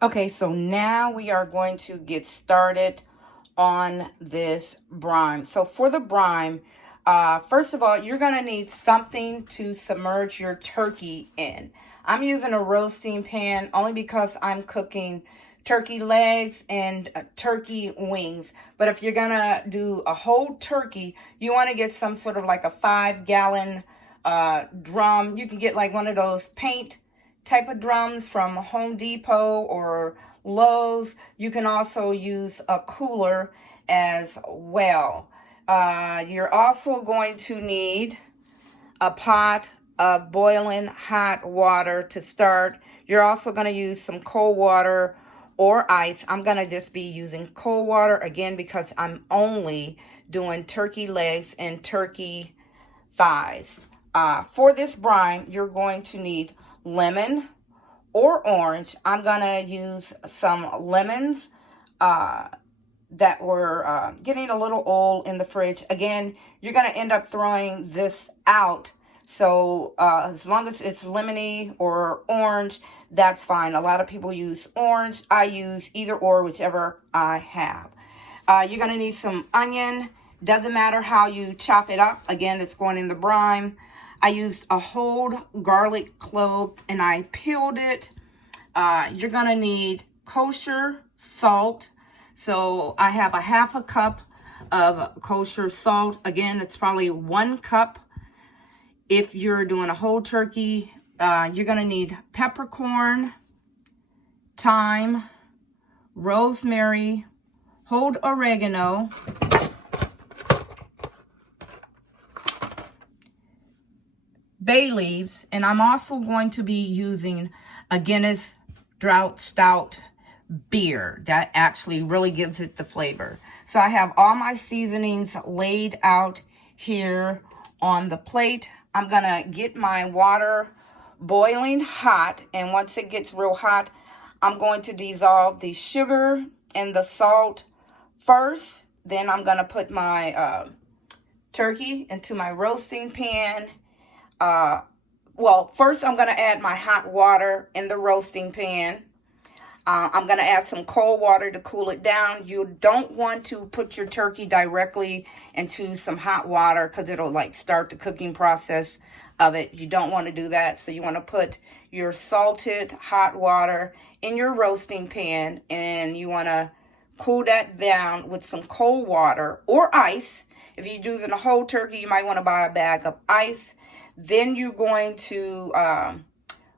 Okay, so now we are going to get started on this brine. So for the brine, first of all, you're going to need something to submerge your turkey in. I'm using a roasting pan only because I'm cooking turkey legs and turkey wings. But if you're going to do a whole turkey, you want to get some sort of like a 5-gallon drum. You can get like one of those paint type of drums from Home Depot or Lowe's. You can also use a cooler as well. You're also going to need a pot of boiling hot water to start. You're also going to use some cold water or ice. I'm going to just be using cold water again because I'm only doing turkey legs and turkey thighs. For this brine, you're going to need lemon or orange. I'm gonna use some lemons that were getting a little old in the fridge. Again, you're gonna end up throwing this out, so as long as it's lemony or orange, that's fine. A lot of people use orange. I use either or, whichever I have. You're gonna need some onion. Doesn't matter how you chop it up. Again, it's going in the brine. I used a whole garlic clove and I peeled it. You're going to need kosher salt. So I have a half a cup of kosher salt. Again, it's probably 1 cup. If you're doing a whole turkey, you're going to need peppercorn, thyme, rosemary, whole oregano, bay leaves, and I'm also going to be using a Guinness Drought Stout beer. That actually really gives it the flavor. So I have all my seasonings laid out here on the plate. I'm gonna get my water boiling hot, and once it gets real hot, I'm going to dissolve the sugar and the salt first. Then I'm gonna put my turkey into my roasting pan. Well, first I'm going to add my hot water in the roasting pan. I'm going to add some cold water to cool it down. You don't want to put your turkey directly into some hot water because it'll like start the cooking process of it. You don't want to do that. So you want to put your salted hot water in your roasting pan, and you want to cool that down with some cold water or ice. If you're using a whole turkey, you might want to buy a bag of ice. Then you're going to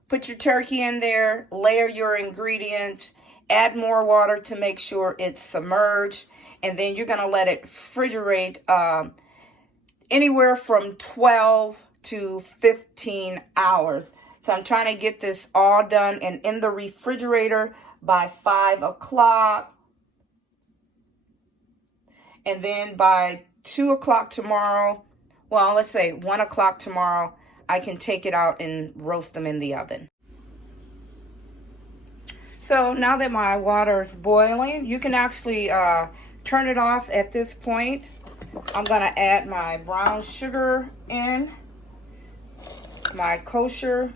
put your turkey in there, layer your ingredients, add more water to make sure it's submerged, and then you're going to let it refrigerate anywhere from 12 to 15 hours. So I'm trying to get this all done and in the refrigerator by 5 o'clock. And then by 2 o'clock tomorrow, well, let's say 1 o'clock tomorrow, I can take it out and roast them in the oven. So now that my water is boiling, you can actually turn it off at this point. I'm going to add my brown sugar in, my kosher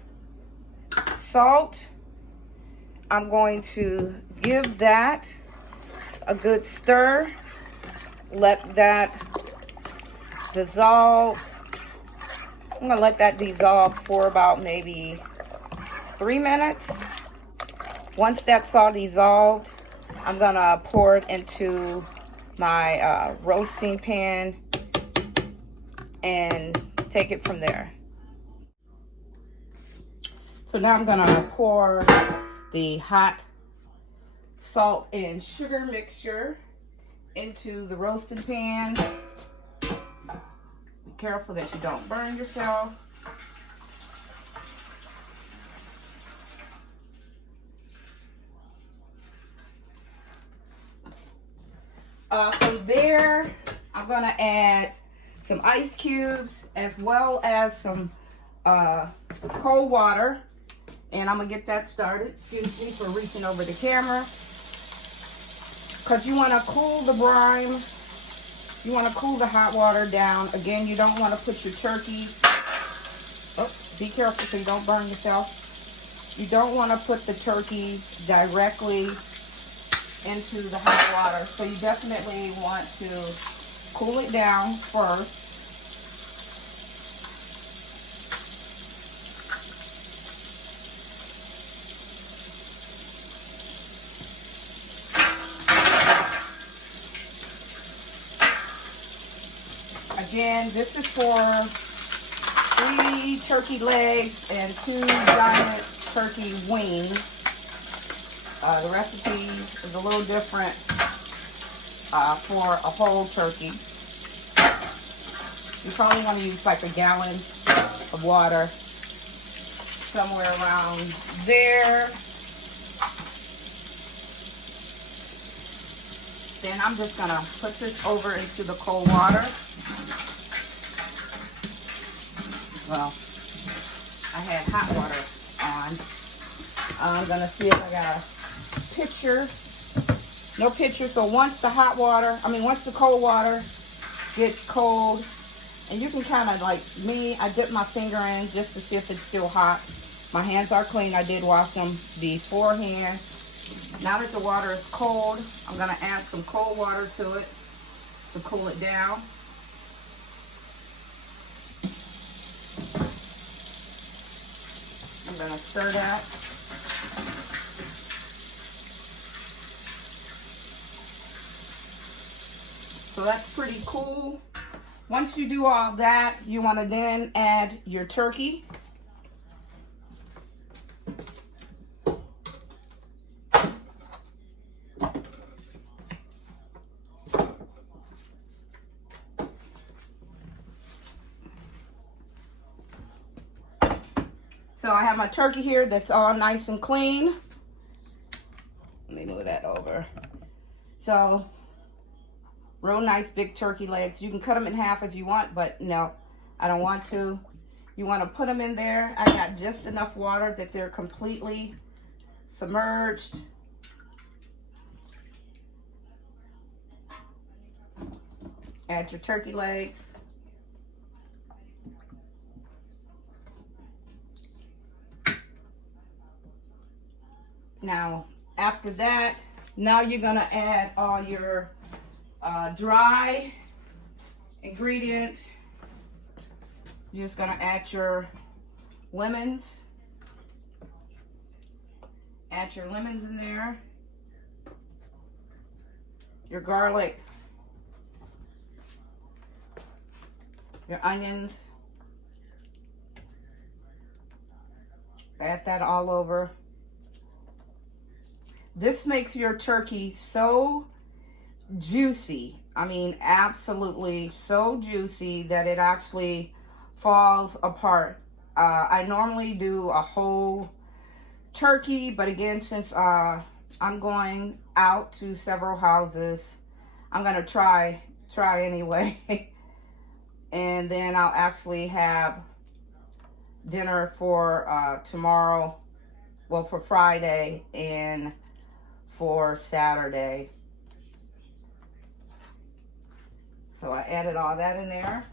salt. I'm going to give that a good stir. Let that dissolve. I'm going to let that dissolve for about maybe 3 minutes. Once that's all dissolved, I'm going to pour it into my roasting pan and take it from there. So now I'm going to pour the hot salt and sugar mixture into the roasting pan. Be careful that you don't burn yourself. From there, I'm going to add some ice cubes as well as some cold water. And I'm going to get that started. Excuse me for reaching over the camera. Because you want to cool the brine. You want to cool the hot water down. Again, you don't want to put your turkey. Oh, be careful so you don't burn yourself. You don't want to put the turkey directly into the hot water. So you definitely want to cool it down first. Again, this is for 3 turkey legs and 2 giant turkey wings. The recipe is a little different for a whole turkey. You probably want to use like a gallon of water, somewhere around there. Then I'm just going to put this over into the cold water. Well, I had hot water on. I'm going to see if I got a pitcher. No pitcher. So once the once the cold water gets cold, and you can kind of, like me, I dip my finger in just to see if it's still hot. My hands are clean. I did wash them beforehand. Now that the water is cold, I'm going to add some cold water to it to cool it down. I'm going to stir that. So that's pretty cool. Once you do all that, you want to then add your turkey. So I have my turkey here that's all nice and clean. Let me move that over. So, real nice big turkey legs. You can cut them in half if you want, but no, I don't want to. You want to put them in there. I got just enough water that they're completely submerged. Add your turkey legs. Now, after that, now you're going to add all your dry ingredients. You're just going to add your lemons. Add your lemons in there. Your garlic. Your onions. Add that all over. This makes your turkey so juicy. I mean, absolutely so juicy that it actually falls apart. I normally do a whole turkey, but again, since I'm going out to several houses, I'm going to try anyway. And then I'll actually have dinner for tomorrow, well, for Friday and for Saturday. So I added all that in there.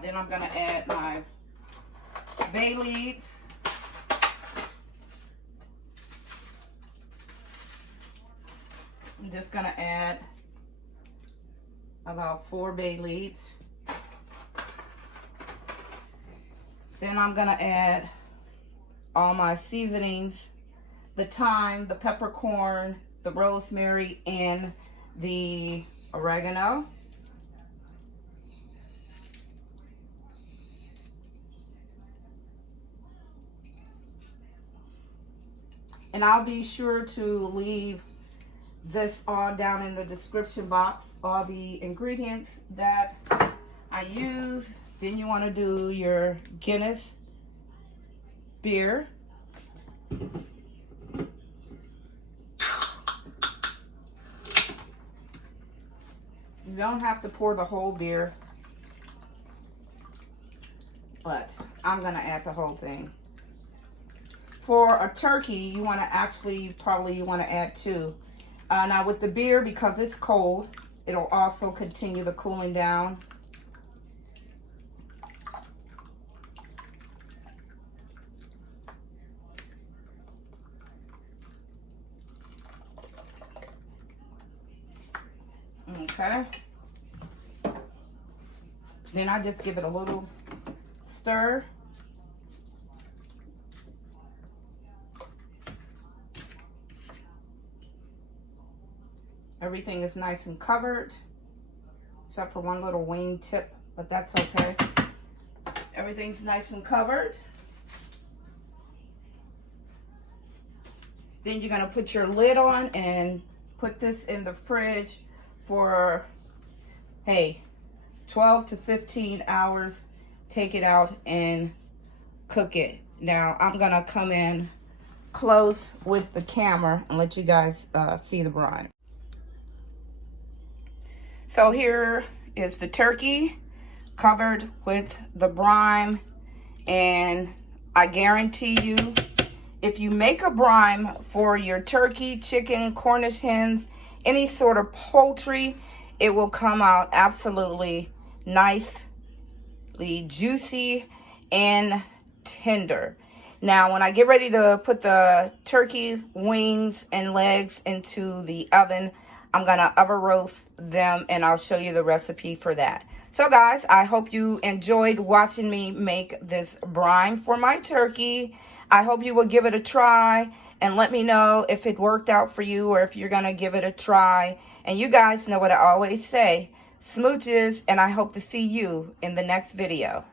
Then I'm going to add my bay leaves. I'm just going to add about 4 bay leaves. Then I'm going to add all my seasonings, the thyme, the peppercorn, the rosemary, and the oregano. And I'll be sure to leave this all down in the description box, all the ingredients that I use. Then you want to do your Guinness beer. You don't have to pour the whole beer, but I'm going to add the whole thing. For a turkey, you want to actually, probably you want to add 2. Now with the beer, because it's cold, it'll also continue the cooling down. Okay. Then I just give it a little stir. Everything is nice and covered, except for one little wing tip, but that's okay. Everything's nice and covered. Then you're gonna put your lid on and put this in the fridge for, hey, 12 to 15 hours. Take it out and cook it. Now I'm gonna come in close with the camera and let you guys see the brine. So here is the turkey covered with the brine, and I guarantee you, if you make a brine for your turkey, chicken, Cornish hens, any sort of poultry, it will come out absolutely nicely juicy and tender. Now, when I get ready to put the turkey wings and legs into the oven, I'm gonna oven roast them, and I'll show you the recipe for that. So guys, I hope you enjoyed watching me make this brine for my turkey. I hope you will give it a try and let me know if it worked out for you or if you're gonna give it a try. And you guys know what I always say, smooches, and I hope to see you in the next video.